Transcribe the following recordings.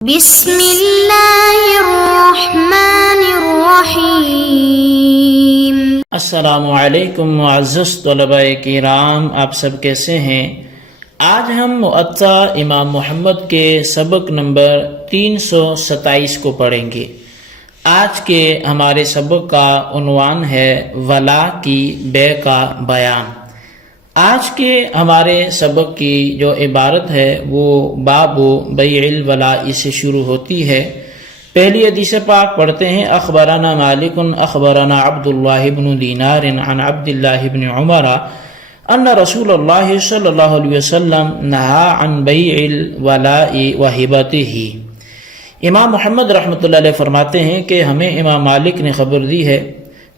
بسم اللہ الرحمن الرحیم۔ السلام علیکم معزز طلباء کرام، آپ سب کیسے ہیں؟ آج ہم مؤطا امام محمد کے سبق نمبر 327 کو پڑھیں گے۔ آج کے ہمارے سبق کا عنوان ہے ولا کی بے کا بیان۔ آج کے ہمارے سبق کی جو عبارت ہے وہ باب بیع الولاء سے شروع ہوتی ہے۔ پہلی حدیث پاک پڑھتے ہیں۔ اخبرنا مالک اخبرنا عبداللہ بن دینار عن عبداللہ بن عمر ان رسول اللہ صلی اللہ علیہ وسلم نہا عن بیع الولاء وہبتہ۔ امام محمد رحمۃ اللہ علیہ فرماتے ہیں کہ ہمیں امام مالک نے خبر دی ہے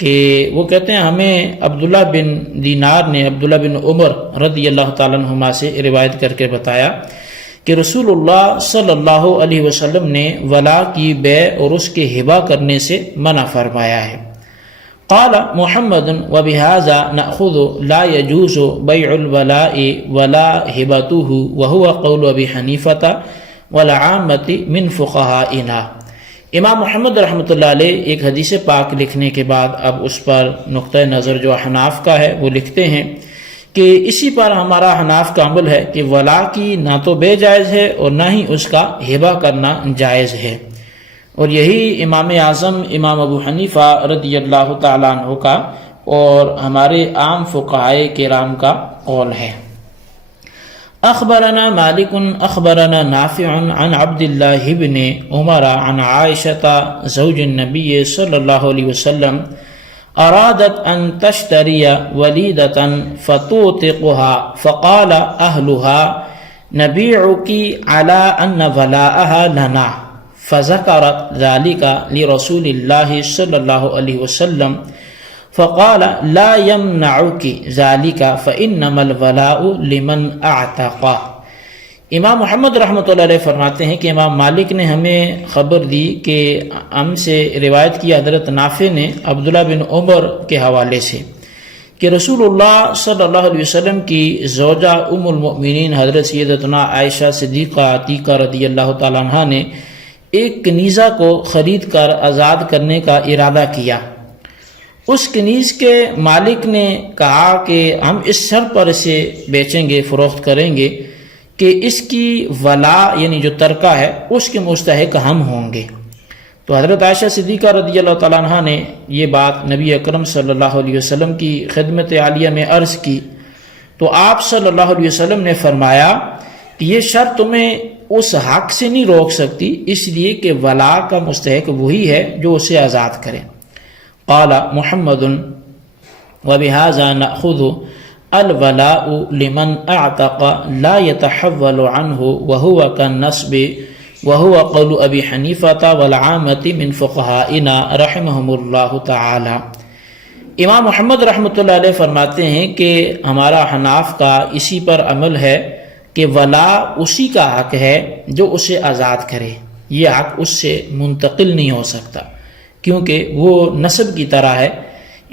کہ وہ کہتے ہیں ہمیں عبداللہ بن دینار نے عبداللہ بن عمر رضی اللہ تعالیٰ عنہما سے روایت کر کے بتایا کہ رسول اللہ صلی اللہ علیہ وسلم نے ولا کی بے اور اس کے ہبہ کرنے سے منع فرمایا ہے۔ قال محمد وبہذا نأخذ لا يجوز بیع الولاء ولا ہبتہ وہو قول ابی حنیفہ والعامۃ من فقہائنا۔ امام محمد رحمۃ اللہ علیہ ایک حدیث پاک لکھنے کے بعد اب اس پر نقطہ نظر جو حناف کا ہے وہ لکھتے ہیں کہ اسی پر ہمارا حناف کا عمل ہے کہ ولا کی نہ تو بے جائز ہے اور نہ ہی اس کا ہبہ کرنا جائز ہے، اور یہی امام اعظم امام ابو حنیفہ رضی اللہ تعالیٰ عنہ کا اور ہمارے عام فقہائے کرام کا قول ہے۔ اخبرنا مالک اخبرنا نافع عن عبد اللہ بن عمر عن عائشة زوج النبی صلی اللہ علیہ وسلم ارادت ان تشتری ولیدة فتوثقها فقال اہلها نبيعك على ان ولاءها لنا فذكرت ذلك لرسول اللہ صلی اللہ علیہ وسلم فقال لا يمنعك ذلك فإنما الولاء لمن اعتق۔ امام محمد رحمۃ اللہ علیہ فرماتے ہیں کہ امام مالک نے ہمیں خبر دی کہ ہم سے روایت کی حضرت نافع نے عبداللہ بن عمر کے حوالے سے کہ رسول اللہ صلی اللہ علیہ وسلم کی زوجہ ام المؤمنین حضرت سیدتنا عائشہ صدیقہ عتیقہ رضی اللہ تعالیٰ عنہ نے ایک کنیزہ کو خرید کر آزاد کرنے کا ارادہ کیا۔ اس کنیز کے مالک نے کہا کہ ہم اس شرط پر اسے بیچیں گے، فروخت کریں گے کہ اس کی ولا یعنی جو ترکہ ہے اس کے مستحق ہم ہوں گے۔ تو حضرت عائشہ صدیقہ رضی اللہ تعالیٰ عنہ نے یہ بات نبی اکرم صلی اللہ علیہ وسلم کی خدمت عالیہ میں عرض کی، تو آپ صلی اللہ علیہ وسلم نے فرمایا کہ یہ شرط تمہیں اس حق سے نہیں روک سکتی، اس لیے کہ ولا کا مستحق وہی ہے جو اسے آزاد کرے۔ قال محمد وبهذا نأخذ الولاء لمن اعتق لا يتحول عنه وهو كالنصب وهو قول ابي حنيفة والعامة من فقهائنا رحمهم الله تعالى۔ امام محمد رحمۃ اللہ علیہ فرماتے ہیں کہ ہمارا حناف کا اسی پر عمل ہے کہ ولا اسی کا حق ہے جو اسے آزاد کرے، یہ حق اس سے منتقل نہیں ہو سکتا کیونکہ وہ نسب کی طرح ہے۔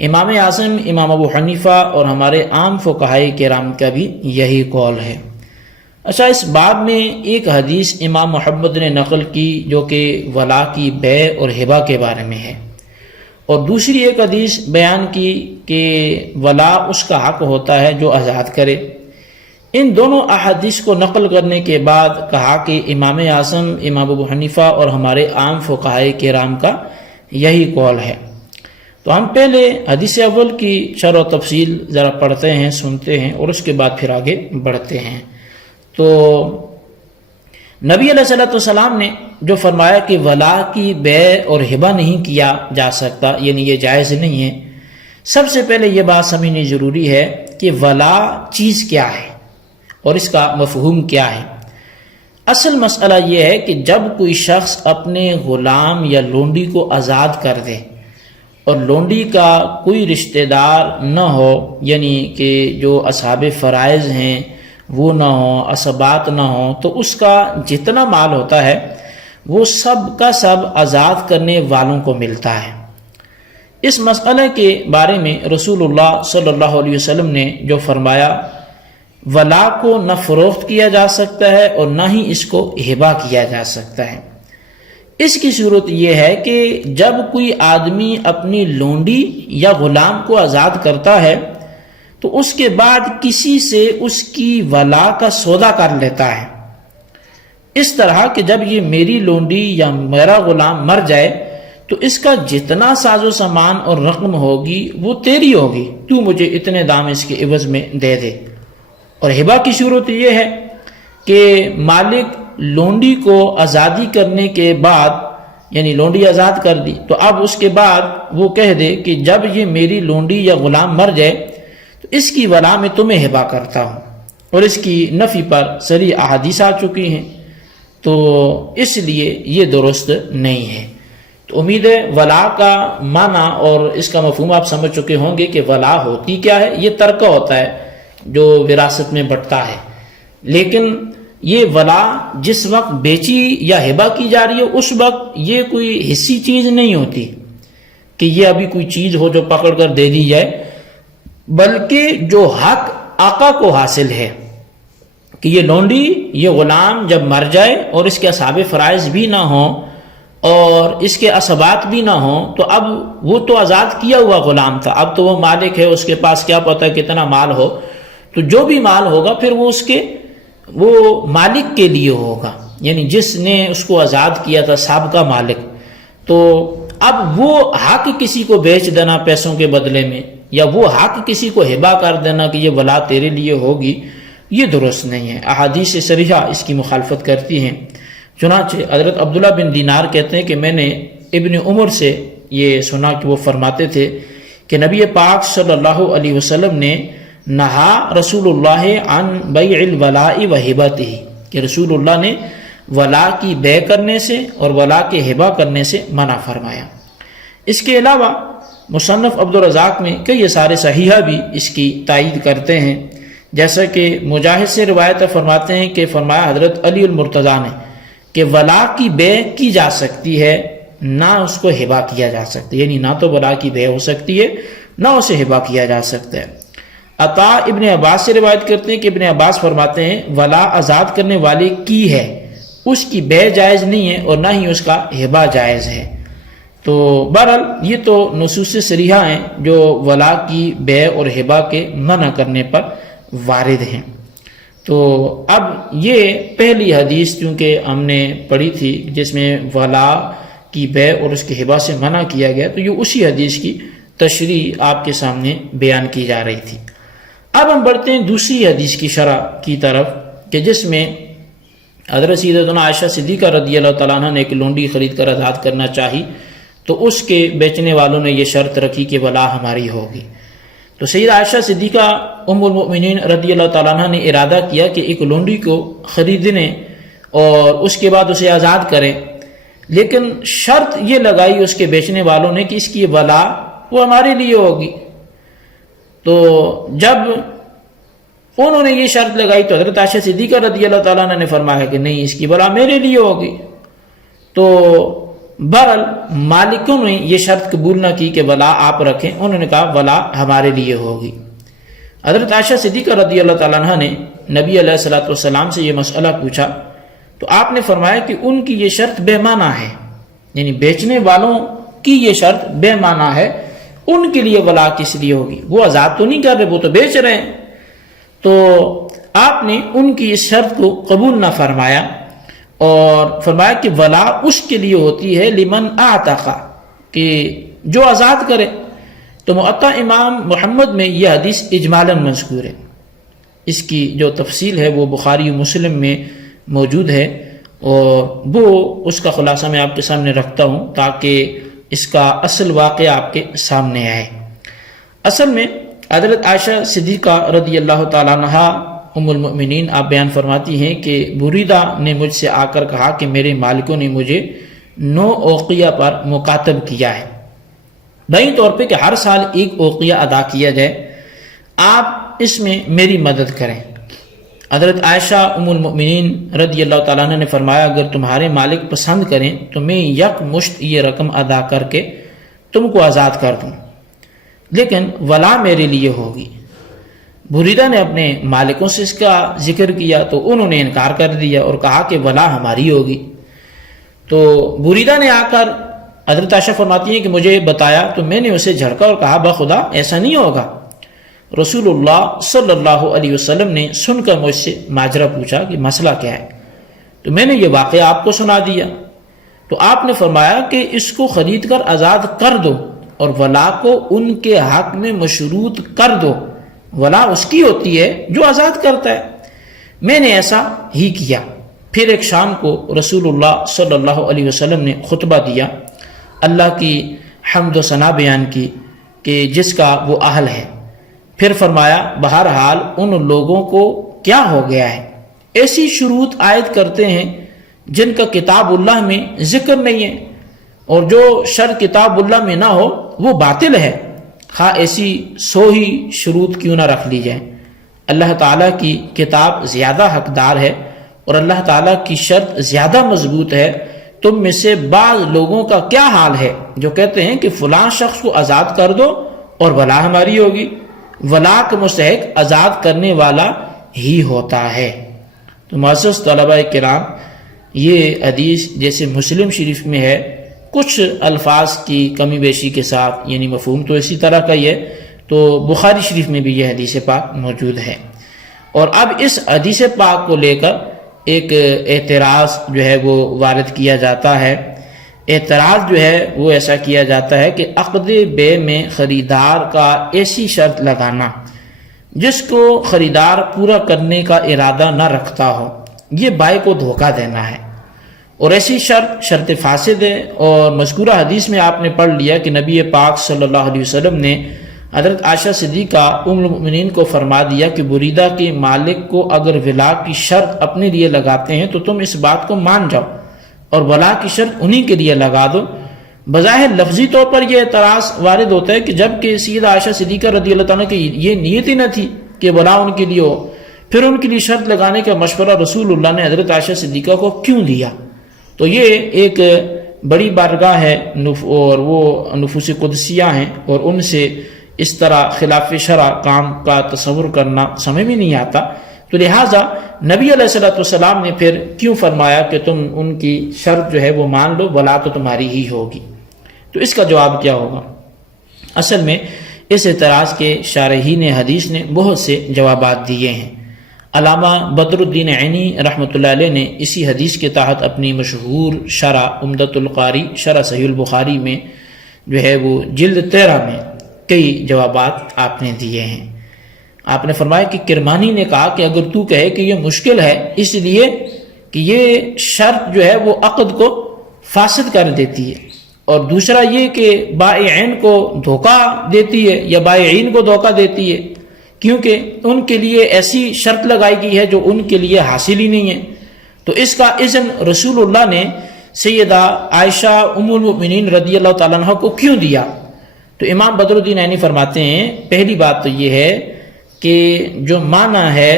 امام اعظم امام ابو حنیفہ اور ہمارے عام فقہائے کرام کا بھی یہی قول ہے۔ اچھا، اس باب میں ایک حدیث امام محمد نے نقل کی جو کہ ولا کی بے اور ہبہ کے بارے میں ہے، اور دوسری ایک حدیث بیان کی کہ ولا اس کا حق ہوتا ہے جو آزاد کرے۔ ان دونوں احادیث کو نقل کرنے کے بعد کہا کہ امام اعظم امام ابو حنیفہ اور ہمارے عام فقہائے کرام کا یہی قول ہے۔ تو ہم پہلے حدیث اول کی شرح و تفصیل ذرا پڑھتے ہیں، سنتے ہیں، اور اس کے بعد پھر آگے بڑھتے ہیں۔ تو نبی علیہ السلام نے جو فرمایا کہ ولا کی بے اور ہبہ نہیں کیا جا سکتا، یعنی یہ جائز نہیں ہے، سب سے پہلے یہ بات سمجھنی ضروری ہے کہ ولا چیز کیا ہے اور اس کا مفہوم کیا ہے۔ اصل مسئلہ یہ ہے کہ جب کوئی شخص اپنے غلام یا لونڈی کو آزاد کر دے اور لونڈی کا کوئی رشتہ دار نہ ہو، یعنی کہ جو اصحاب فرائض ہیں وہ نہ ہوں، عصبات نہ ہوں، تو اس کا جتنا مال ہوتا ہے وہ سب کا سب آزاد کرنے والوں کو ملتا ہے۔ اس مسئلے کے بارے میں رسول اللہ صلی اللہ علیہ وسلم نے جو فرمایا ولا کو نہ فروخت کیا جا سکتا ہے اور نہ ہی اس کو ہبہ کیا جا سکتا ہے۔ اس کی صورت یہ ہے کہ جب کوئی آدمی اپنی لونڈی یا غلام کو آزاد کرتا ہے تو اس کے بعد کسی سے اس کی ولا کا سودا کر لیتا ہے، اس طرح کہ جب یہ میری لونڈی یا میرا غلام مر جائے تو اس کا جتنا ساز و سامان اور رقم ہوگی وہ تیری ہوگی، تو مجھے اتنے دام اس کے عوض میں دے دے۔ اور ہبہ کی صورت یہ ہے کہ مالک لونڈی کو آزادی کرنے کے بعد، یعنی لونڈی آزاد کر دی تو اب اس کے بعد وہ کہہ دے کہ جب یہ میری لونڈی یا غلام مر جائے تو اس کی ولا میں تمہیں ہبہ کرتا ہوں، اور اس کی نفی پر صریح احادیث آ چکی ہیں، تو اس لیے یہ درست نہیں ہے۔ تو امید ہے ولا کا معنی اور اس کا مفہوم آپ سمجھ چکے ہوں گے کہ ولا ہوتی کیا ہے۔ یہ ترکہ ہوتا ہے جو وراثت میں بٹتا ہے، لیکن یہ ولا جس وقت بیچی یا ہبہ کی جا رہی ہے اس وقت یہ کوئی حصی چیز نہیں ہوتی کہ یہ ابھی کوئی چیز ہو جو پکڑ کر دے دی جائے، بلکہ جو حق آقا کو حاصل ہے کہ یہ لونڈی یہ غلام جب مر جائے اور اس کے اصحاب فرائض بھی نہ ہوں اور اس کے اسبات بھی نہ ہوں تو اب وہ تو آزاد کیا ہوا غلام تھا، اب تو وہ مالک ہے، اس کے پاس کیا پتہ کتنا مال ہو، تو جو بھی مال ہوگا پھر وہ مالک کے لیے ہوگا، یعنی جس نے اس کو آزاد کیا تھا سابقہ مالک۔ تو اب وہ حق کسی کو بیچ دینا پیسوں کے بدلے میں، یا وہ حق کسی کو ہبہ کر دینا کہ یہ ولا تیرے لیے ہوگی، یہ درست نہیں ہے۔ احادیث صریحہ اس کی مخالفت کرتی ہیں۔ چنانچہ حضرت عبداللہ بن دینار کہتے ہیں کہ میں نے ابن عمر سے یہ سنا کہ وہ فرماتے تھے کہ نبی پاک صلی اللہ علیہ وسلم نے نہا رسول اللہ عن بیع الولاء و ہبتہ، کہ رسول اللہ نے ولا کی بے کرنے سے اور ولا کے ہبہ کرنے سے منع فرمایا۔ اس کے علاوہ مصنف عبدالرزاق میں کئی سارے صحیحہ بھی اس کی تائید کرتے ہیں، جیسا کہ مجاہد سے روایت فرماتے ہیں کہ فرمایا حضرت علی المرتضیٰ نے کہ ولا کی بے کی جا سکتی ہے، نہ اس کو ہبہ کیا جا سکتا، یعنی نہ تو ولا کی بے ہو سکتی ہے نہ اسے ہبہ کیا جا سکتا ہے۔ عطا ابن عباس سے روایت کرتے ہیں کہ ابن عباس فرماتے ہیں ولا آزاد کرنے والے کی ہے، اس کی بے جائز نہیں ہے اور نہ ہی اس کا ہبہ جائز ہے۔ تو بہرحال یہ تو نصوص صریحہ ہیں جو ولا کی بے اور ہبہ کے منع کرنے پر وارد ہیں۔ تو اب یہ پہلی حدیث چونکہ ہم نے پڑھی تھی جس میں ولا کی بے اور اس کے ہبہ سے منع کیا گیا، تو یہ اسی حدیث کی تشریح آپ کے سامنے بیان کی جا رہی تھی۔ اب ہم بڑھتے ہیں دوسری حدیث کی شرح کی طرف کہ جس میں حضرت سیدتنا عائشہ صدیقہ رضی اللہ تعالیٰ عنہ نے ایک لونڈی خرید کر آزاد کرنا چاہی تو اس کے بیچنے والوں نے یہ شرط رکھی کہ ولا ہماری ہوگی۔ تو سید عائشہ صدیقہ ام المؤمنین رضی اللہ تعالیٰ عنہ نے ارادہ کیا کہ ایک لونڈی کو خریدنے اور اس کے بعد اسے آزاد کریں، لیکن شرط یہ لگائی اس کے بیچنے والوں نے کہ اس کی ولا وہ ہمارے لیے ہوگی۔ تو جب انہوں نے یہ شرط لگائی تو حضرت عائشہ صدیقہ رضی اللہ تعالیٰ عنہ نے فرمایا کہ نہیں، اس کی ولا میرے لیے ہوگی۔ تو بہرحال مالکوں نے یہ شرط قبول نہ کی کہ ولا آپ رکھیں، انہوں نے کہا ولا ہمارے لیے ہوگی۔ حضرت عائشہ صدیقہ رضی اللہ تعالیٰ عنہ نے نبی علیہ الصلوۃ والسلام سے یہ مسئلہ پوچھا تو آپ نے فرمایا کہ ان کی یہ شرط بے معنی ہے، یعنی بیچنے والوں کی یہ شرط بے معنی ہے، ان کے لیے ولا کس لیے ہوگی؟ وہ آزاد تو نہیں کر رہے، وہ تو بیچ رہے ہیں۔ تو آپ نے ان کی اس شرط کو قبول نہ فرمایا اور فرمایا کہ ولا اس کے لیے ہوتی ہے لمن اعتق، کہ جو آزاد کرے۔ تو معطا امام محمد میں یہ حدیث اجمالاً مذکور ہے، اس کی جو تفصیل ہے وہ بخاری و مسلم میں موجود ہے، اور وہ اس کا خلاصہ میں آپ کے سامنے رکھتا ہوں تاکہ اس کا اصل واقعہ آپ کے سامنے آئے۔ اصل میں حضرت عائشہ صدیقہ رضی اللہ تعالیٰ عنہ ام المؤمنین آپ بیان فرماتی ہیں کہ بریدہ نے مجھ سے آ کر کہا کہ میرے مالکوں نے مجھے 9 اوقیہ پر مکاتب کیا ہے، بہین طور پہ کہ ہر سال 1 اوقیہ ادا کیا جائے، آپ اس میں میری مدد کریں۔ حضرت عائشہ ام المؤمنین رضی اللہ تعالیٰ عنہ نے فرمایا اگر تمہارے مالک پسند کریں تو میں یک مشت یہ رقم ادا کر کے تم کو آزاد کر دوں، لیکن ولا میرے لیے ہوگی۔ بریدہ نے اپنے مالکوں سے اس کا ذکر کیا تو انہوں نے انکار کر دیا اور کہا کہ ولا ہماری ہوگی۔ تو بریدہ نے آ کر حضرت عائشہ فرماتی ہیں کہ مجھے بتایا تو میں نے اسے جھڑکا اور کہا بخدا ایسا نہیں ہوگا۔ رسول اللہ صلی اللہ علیہ وسلم نے سن کر مجھ سے ماجرا پوچھا کہ مسئلہ کیا ہے، تو میں نے یہ واقعہ آپ کو سنا دیا، تو آپ نے فرمایا کہ اس کو خرید کر آزاد کر دو اور ولا کو ان کے حق میں مشروط کر دو، ولا اس کی ہوتی ہے جو آزاد کرتا ہے۔ میں نے ایسا ہی کیا۔ پھر ایک شام کو رسول اللہ صلی اللہ علیہ وسلم نے خطبہ دیا، اللہ کی حمد و ثنا بیان کی کہ جس کا وہ اہل ہے۔ پھر فرمایا بہرحال ان لوگوں کو کیا ہو گیا ہے، ایسی شروط عائد کرتے ہیں جن کا کتاب اللہ میں ذکر نہیں ہے، اور جو شرط کتاب اللہ میں نہ ہو وہ باطل ہے، خواہ ایسی 100 ہی شروط کیوں نہ رکھ لی جائیں۔ اللہ تعالیٰ کی کتاب زیادہ حقدار ہے اور اللہ تعالیٰ کی شرط زیادہ مضبوط ہے۔ تم میں سے بعض لوگوں کا کیا حال ہے جو کہتے ہیں کہ فلاں شخص کو آزاد کر دو اور ولا ہماری ہوگی، ولا کا مستحق آزاد کرنے والا ہی ہوتا ہے۔ تو معزز طلباء کرام، یہ حدیث جیسے مسلم شریف میں ہے، کچھ الفاظ کی کمی بیشی کے ساتھ، یعنی مفہوم تو اسی طرح کا ہی ہے، تو بخاری شریف میں بھی یہ حدیث پاک موجود ہے۔ اور اب اس حدیث پاک کو لے کر ایک اعتراض جو ہے وہ وارد کیا جاتا ہے۔ اعتراض جو ہے وہ ایسا کیا جاتا ہے کہ عقد بے میں خریدار کا ایسی شرط لگانا جس کو خریدار پورا کرنے کا ارادہ نہ رکھتا ہو، یہ بائع کو دھوکہ دینا ہے، اور ایسی شرط فاسد ہے۔ اور مذکورہ حدیث میں آپ نے پڑھ لیا کہ نبی پاک صلی اللہ علیہ وسلم نے حضرت عائشہ صدیقہ ام المؤمنین کو فرما دیا کہ بریدہ کے مالک کو اگر ولا کی شرط اپنے لیے لگاتے ہیں تو تم اس بات کو مان جاؤ اور ولا کی شرط انہی کے لیے لگا دو۔ بظاہر لفظی طور پر یہ اعتراض وارد ہوتا ہے کہ جب کہ سیدہ عائشہ صدیقہ رضی اللہ تعالیٰ کی یہ نیت ہی نہ تھی کہ ولا ان کے لیے ہو، پھر ان کے لیے شرط لگانے کا مشورہ رسول اللہ نے حضرت عائشہ صدیقہ کو کیوں دیا؟ تو یہ ایک بڑی بارگاہ ہے اور وہ نفوس قدسیہ ہیں، اور ان سے اس طرح خلاف شرع کام کا تصور کرنا سمجھ میں نہیں آتا۔ تو لہٰذا نبی علیہ السلام نے پھر کیوں فرمایا کہ تم ان کی شرط جو ہے وہ مان لو، ولا تو تمہاری ہی ہوگی؟ تو اس کا جواب کیا ہوگا؟ اصل میں اس اعتراض کے شارحین حدیث نے بہت سے جوابات دیے ہیں۔ علامہ بدر الدین عینی رحمۃ اللہ علیہ نے اسی حدیث کے تحت اپنی مشہور شرح عمدۃ القاری شرح صحیح البخاری میں جو ہے وہ جلد 13 میں کئی جوابات آپ نے دیے ہیں۔ آپ نے فرمایا کہ کرمانی نے کہا کہ اگر تو کہے کہ یہ مشکل ہے اس لیے کہ یہ شرط جو ہے وہ عقد کو فاسد کر دیتی ہے، اور دوسرا یہ کہ بائعین کو دھوکہ دیتی ہے یا بائعین کو دھوکہ دیتی ہے، کیونکہ ان کے لیے ایسی شرط لگائی گئی ہے جو ان کے لیے حاصل ہی نہیں ہے، تو اس کا اذن رسول اللہ نے سیدہ عائشہ ام المؤمنین رضی اللہ تعالیٰ عنہ کو کیوں دیا؟ تو امام بدر الدین عینی فرماتے ہیں پہلی بات تو یہ ہے کہ جو معنی ہے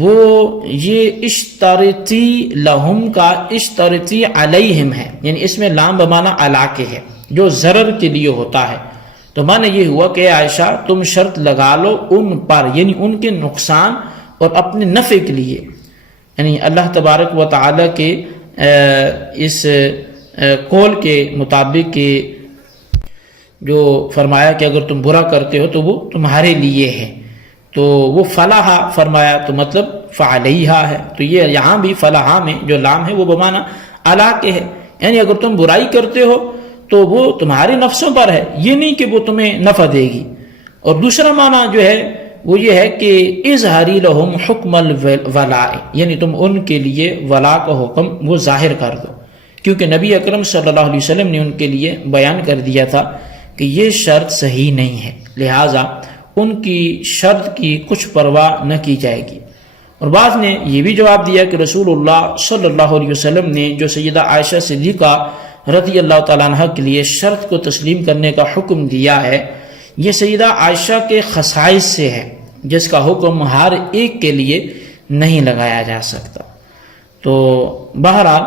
وہ یہ اشترطی لہم کا اشترطی علیہم ہے، یعنی اس میں لام بمعنی علا کے ہے، جو ضرر کے لیے ہوتا ہے۔ تو معنی یہ ہوا کہ عائشہ تم شرط لگا لو ان پر، یعنی ان کے نقصان اور اپنے نفع کے لیے، یعنی اللہ تبارک و تعالی کے اس قول کے مطابق کہ جو فرمایا کہ اگر تم برا کرتے ہو تو وہ تمہارے لیے ہے، تو وہ فلاح فرمایا تو مطلب فعلیہا ہے، تو یہ یہاں بھی فلاح میں جو لام ہے وہ بمعنی علا کے ہے، یعنی اگر تم برائی کرتے ہو تو وہ تمہارے نفسوں پر ہے، یہ نہیں کہ وہ تمہیں نفع دے گی۔ اور دوسرا معنی جو ہے وہ یہ ہے کہ اظہاری لہم حکم الولاء، یعنی تم ان کے لیے ولا کا حکم وہ ظاہر کر دو، کیونکہ نبی اکرم صلی اللہ علیہ وسلم نے ان کے لیے بیان کر دیا تھا کہ یہ شرط صحیح نہیں ہے، لہٰذا ان کی شرط کی کچھ پرواہ نہ کی جائے گی۔ اور بعض نے یہ بھی جواب دیا کہ رسول اللہ صلی اللہ علیہ وسلم نے جو سیدہ عائشہ صدیقہ رضی اللہ تعالیٰ عنہ کے لیے شرط کو تسلیم کرنے کا حکم دیا ہے، یہ سیدہ عائشہ کے خصائص سے ہے، جس کا حکم ہر ایک کے لیے نہیں لگایا جا سکتا۔ تو بہرحال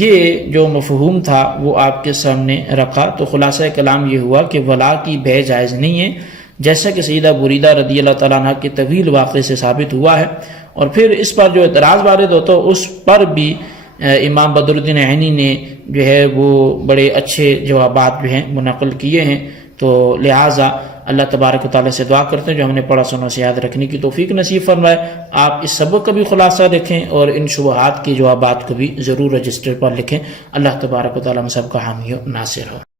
یہ جو مفہوم تھا وہ آپ کے سامنے رکھا، تو خلاصہ کلام یہ ہوا کہ ولا کی بے جائز نہیں ہے، جیسا کہ سیدہ بریدہ رضی اللہ تعالیٰ عنہ کے طویل واقعے سے ثابت ہوا ہے۔ اور پھر اس پر جو اعتراض وارد ہوتا ہے اس پر بھی امام بدر الدین عینی نے جو ہے وہ بڑے اچھے جوابات جو ہیں منقل کیے ہیں، تو لہٰذا اللہ تبارک و تعالیٰ سے دعا کرتے ہیں جو ہم نے پڑھا سنا اسے یاد رکھنے کی توفیق نصیب فرمائے۔ آپ اس سبق کا بھی خلاصہ لکھیں اور ان شبہات کے جوابات کو بھی ضرور رجسٹر پر لکھیں۔ اللہ تبارک و تعالیٰ ہم سب کا حامی و ناصر ہو۔